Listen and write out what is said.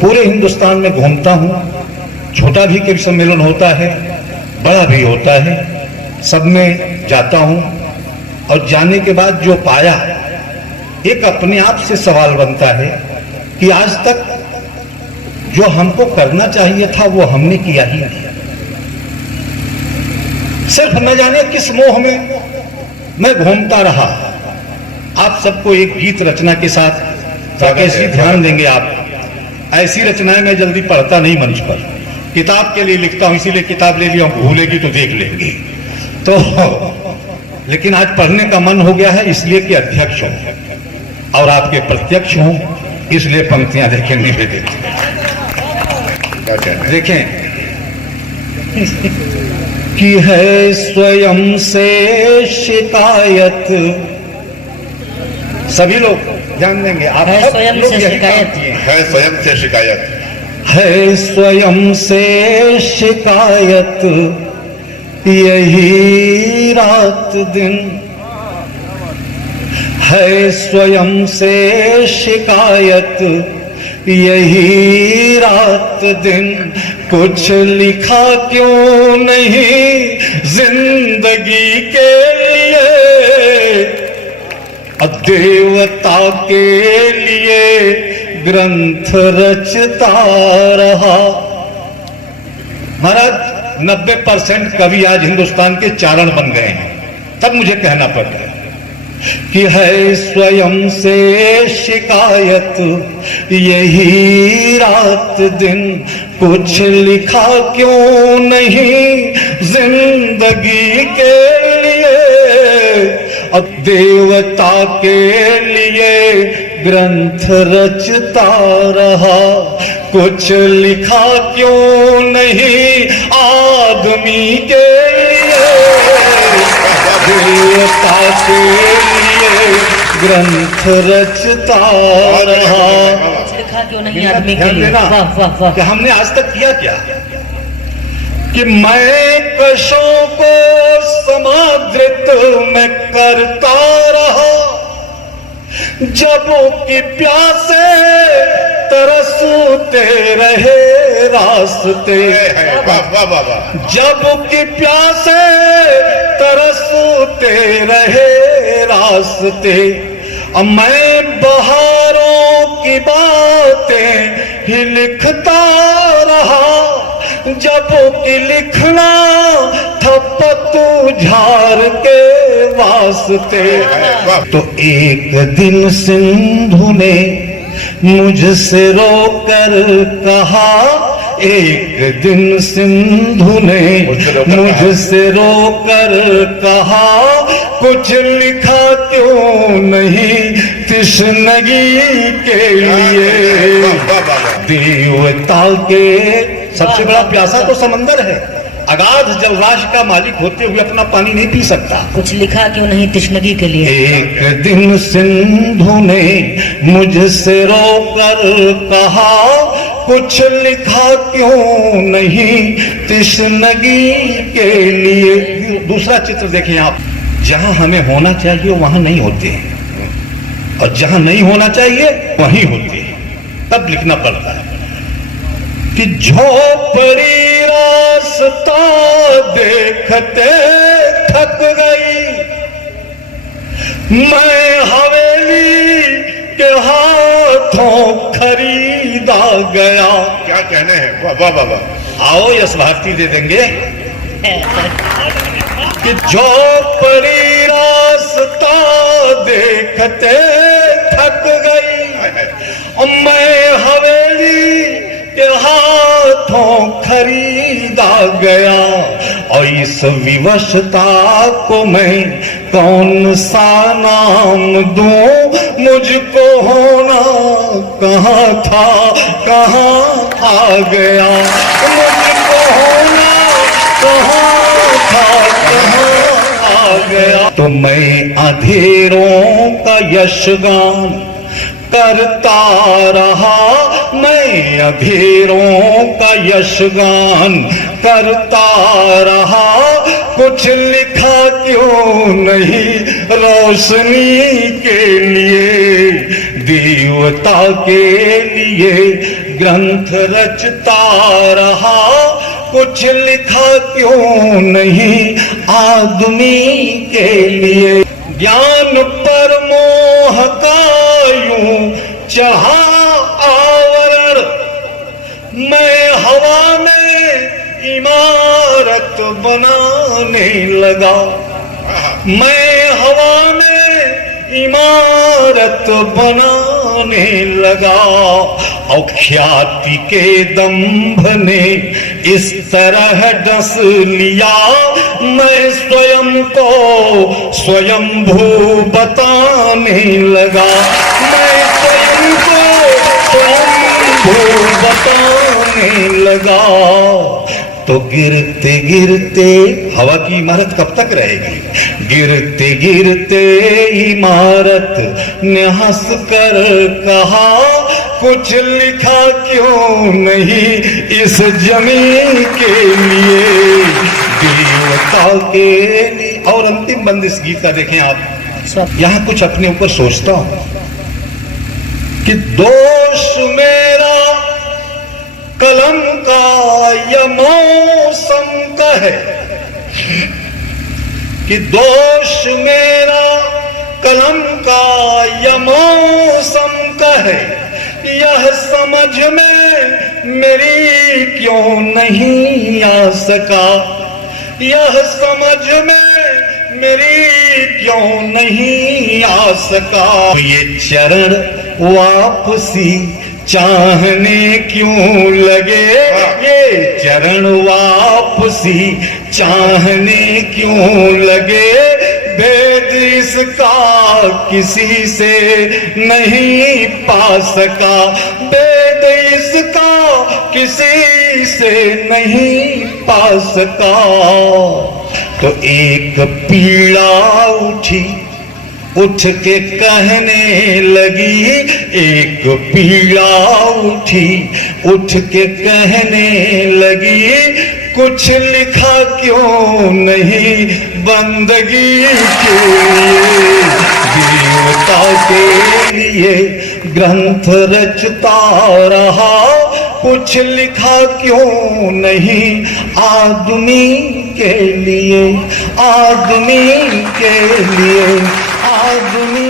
पूरे हिंदुस्तान में घूमता हूँ, छोटा भी कवि सम्मेलन होता है, बड़ा भी होता है, सब में जाता हूँ। और जाने के बाद जो पाया, एक अपने आप से सवाल बनता है कि आज तक जो हमको करना चाहिए था वो हमने किया ही नहीं। सिर्फ न जाने किस मोह में मैं घूमता रहा। आप सबको एक गीत रचना के साथ कैसी ध्यान देंगे आप? ऐसी रचनाएं मैं जल्दी पढ़ता नहीं मंच पर, किताब के लिए लिखता हूं, इसीलिए किताब ले लिया, भूलेगी तो देख लेंगे। तो लेकिन आज पढ़ने का मन हो गया है, इसलिए कि अध्यक्ष हूं और आपके प्रत्यक्ष हूं, इसलिए पंक्तियां देखें निवेदित। देखें कि है स्वयं से शिकायत, सभी लोग ध्यान देंगे, आप है स्वयं से शिकायत, है स्वयं से शिकायत, है स्वयं से शिकायत, यही रात दिन है स्वयं से शिकायत, यही रात दिन। कुछ लिखा क्यों नहीं जिंदगी के लिए, देवता के लिए ग्रंथ रचता रहा। महाराज 90% कवि आज हिंदुस्तान के चारण बन गए हैं, तब मुझे कहना पड़ गया कि है स्वयं से शिकायत, यही रात दिन। कुछ लिखा क्यों नहीं जिंदगी के लिए, अब देवता के लिए ग्रंथ रचता रहा। कुछ लिखा क्यों नहीं आदमी के लिए, देवता के लिए ग्रंथ रचता रहा। लिखा क्यों नहीं आदमी के लिए? वाह वाह वाह। कि हमने आज तक किया क्या? कि मैं कशों को समादृत में करता रहा, जबों की प्यासे तरसते रहे रास्ते। जब की प्यासे तरसते रहे रास्ते, मैं बहारों की बातें ही लिखता रहा, जब कि लिखना थपतू झार के वास्ते। तो एक दिन सिंधु ने मुझसे रोकर कहा, एक दिन सिंधु ने मुझसे रोकर कहा, कुछ लिखा क्यों नहीं तृष्णगी के लिए। देवता के सबसे बड़ा प्यासा तो समंदर है, अगाध जलराशि का मालिक होते हुए अपना पानी नहीं पी सकता। कुछ लिखा क्यों नहीं तृष्णगी के लिए। एक दिन सिंधु ने मुझसे रोकर कहा, कुछ लिखा क्यों नहीं तृष्णगी के लिए। दूसरा चित्र देखें आप, जहां हमें होना चाहिए वहां नहीं होते हैं, और जहां नहीं होना चाहिए वहीं होते हैं, तब लिखना पड़ता है। कि झोपड़ी रास्ता देखते थक गई, मैं हवेली के हाथों खरीदा गया। क्या कहने हैं? वाह वाह वाह। आओ यश भारती दे देंगे। कि झोपड़ी रास्ता देखते थक गई, मैं हवेली के हाथों खरीदा गया। और इस विवशता को मैं कौन सा नाम दूं, मुझको होना कहाँ था कहाँ आ गया, मुझको होना कहाँ था कहाँ आ गया। तो मैं अंधेरों का यशगान करता रहा, मैं अंधेरों का यशगान करता रहा, कुछ लिखा क्यों नहीं रोशनी के लिए, देवता के लिए ग्रंथ रचता रहा, कुछ लिखा क्यों नहीं आदमी के लिए। ज्ञान पर मोह का यूं चढ़ा आवरण, मैं हवा में इमारत बनाने लगा, मैं हवा में इमारत बनाने लगा। और ख्याति के दंभ ने इस तरह डस लिया, मैं स्वयं को स्वयंभू बताने लगा, मैं स्वयं को स्वयंभू बताने लगा। तो गिरते गिरते हवा की इमारत कब तक रहेगी? गिरते गिरते इमारत ने हंस कर कहा, कुछ लिखा क्यों नहीं इस जमीन के लिए, देवता के लिए। और अंतिम बंद इस गीत का देखें आप, यहां कुछ अपने ऊपर सोचता हूं कि दोष मेरा कलम का या मौसम का है, कि दोष मेरा कलम का या मौसम का है, यह समझ में मेरी क्यों नहीं आ सका, यह समझ में मेरी क्यों नहीं आ सका। ये चरण वापसी चाहने क्यों लगे, ये चरण वापसी चाहने क्यों लगे, भेद इसका किसी से नहीं पा सका, भेद इसका किसी से नहीं पा सका। तो एक पीड़ा उठी, उठ के कहने लगी, एक पीड़ा उठी, उठ के कहने लगी, कुछ लिखा क्यों नहीं बंदगी के लिए, देवता के लिए ग्रंथ रचता रहा, कुछ लिखा क्यों नहीं आदमी के लिए, आदमी के लिए, आदमी